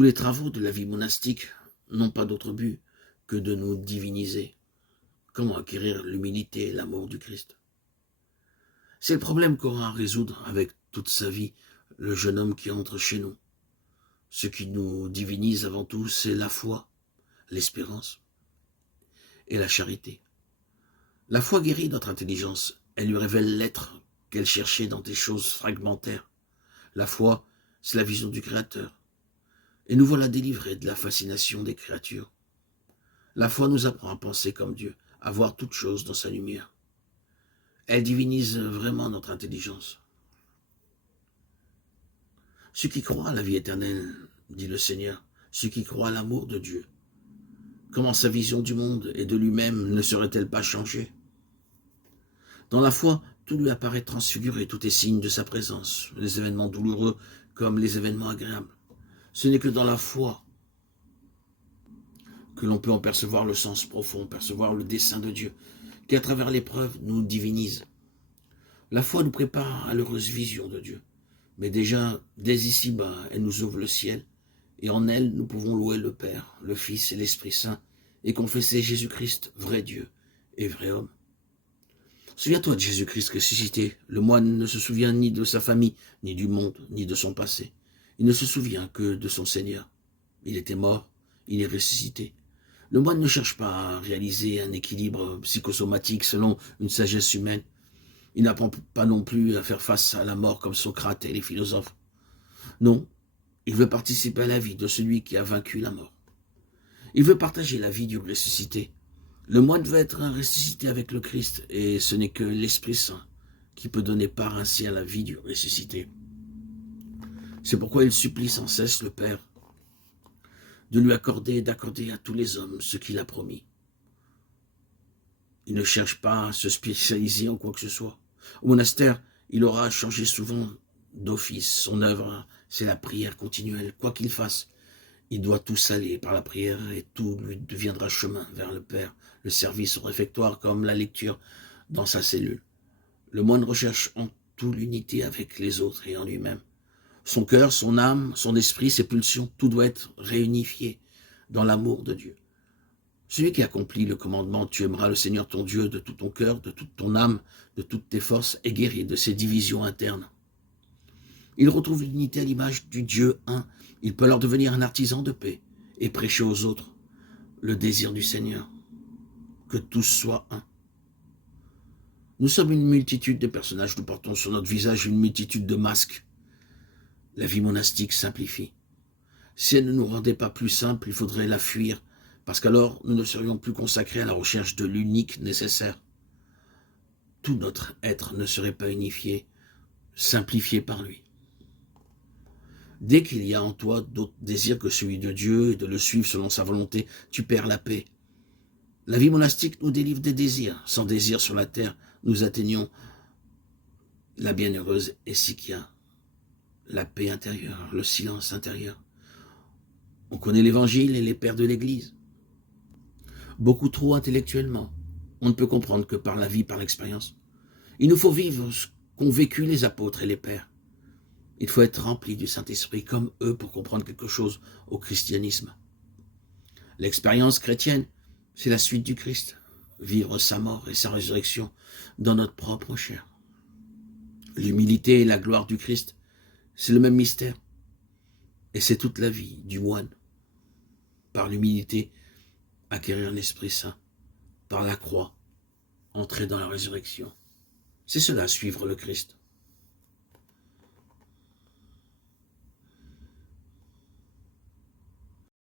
Tous les travaux de la vie monastique n'ont pas d'autre but que de nous diviniser. Comment acquérir l'humilité et l'amour du Christ? C'est le problème qu'aura à résoudre avec toute sa vie le jeune homme qui entre chez nous. Ce qui nous divinise avant tout, c'est la foi, l'espérance et la charité. La foi guérit notre intelligence. Elle lui révèle l'être qu'elle cherchait dans des choses fragmentaires. La foi, c'est la vision du Créateur. Et nous voilà délivrés de la fascination des créatures. La foi nous apprend à penser comme Dieu, à voir toutes choses dans sa lumière. Elle divinise vraiment notre intelligence. Ceux qui croient à la vie éternelle, dit le Seigneur, ceux qui croient à l'amour de Dieu, comment sa vision du monde et de lui-même ne serait-elle pas changée? Dans la foi, tout lui apparaît transfiguré, tout est signe de sa présence, les événements douloureux comme les événements agréables. Ce n'est que dans la foi que l'on peut en percevoir le sens profond, percevoir le dessein de Dieu, qui à travers l'épreuve nous divinise. La foi nous prépare à l'heureuse vision de Dieu, mais déjà, dès ici-bas, elle nous ouvre le ciel, et en elle, nous pouvons louer le Père, le Fils et l'Esprit Saint, et confesser Jésus-Christ, vrai Dieu et vrai homme. Souviens-toi de Jésus-Christ ressuscité. Le moine ne se souvient ni de sa famille, ni du monde, ni de son passé. Il ne se souvient que de son Seigneur. Il était mort, il est ressuscité. Le moine ne cherche pas à réaliser un équilibre psychosomatique selon une sagesse humaine. Il n'apprend pas non plus à faire face à la mort comme Socrate et les philosophes. Non, il veut participer à la vie de celui qui a vaincu la mort. Il veut partager la vie du ressuscité. Le moine veut être un ressuscité avec le Christ, et ce n'est que l'Esprit Saint qui peut donner part ainsi à la vie du ressuscité. C'est pourquoi il supplie sans cesse le Père de lui accorder et d'accorder à tous les hommes ce qu'il a promis. Il ne cherche pas à se spécialiser en quoi que ce soit. Au monastère, il aura changé souvent d'office. Son œuvre, c'est la prière continuelle. Quoi qu'il fasse, il doit tout saler par la prière et tout lui deviendra chemin vers le Père. Le service au réfectoire comme la lecture dans sa cellule. Le moine recherche en tout l'unité avec les autres et en lui-même. Son cœur, son âme, son esprit, ses pulsions, tout doit être réunifié dans l'amour de Dieu. Celui qui accomplit le commandement « Tu aimeras le Seigneur ton Dieu de tout ton cœur, de toute ton âme, de toutes tes forces » est guéri de ses divisions internes. Il retrouve l'unité à l'image du Dieu un. Il peut alors devenir un artisan de paix et prêcher aux autres le désir du Seigneur, que tous soient un. Nous sommes une multitude de personnages, nous portons sur notre visage une multitude de masques. La vie monastique simplifie. Si elle ne nous rendait pas plus simple, il faudrait la fuir, parce qu'alors nous ne serions plus consacrés à la recherche de l'unique nécessaire. Tout notre être ne serait pas unifié, simplifié par lui. Dès qu'il y a en toi d'autres désirs que celui de Dieu et de le suivre selon sa volonté, tu perds la paix. La vie monastique nous délivre des désirs. Sans désir sur la terre, nous atteignons la bienheureuse Esseikia, la paix intérieure, le silence intérieur. On connaît l'évangile et les pères de l'église. Beaucoup trop intellectuellement. On ne peut comprendre que par la vie, par l'expérience. Il nous faut vivre ce qu'ont vécu les apôtres et les pères. Il faut être rempli du Saint-Esprit comme eux pour comprendre quelque chose au christianisme. L'expérience chrétienne, c'est la suite du Christ. Vivre sa mort et sa résurrection dans notre propre chair. L'humilité et la gloire du Christ, c'est le même mystère. Et c'est toute la vie du moine. Par l'humilité, acquérir l'Esprit Saint. Par la croix, entrer dans la résurrection. C'est cela, suivre le Christ.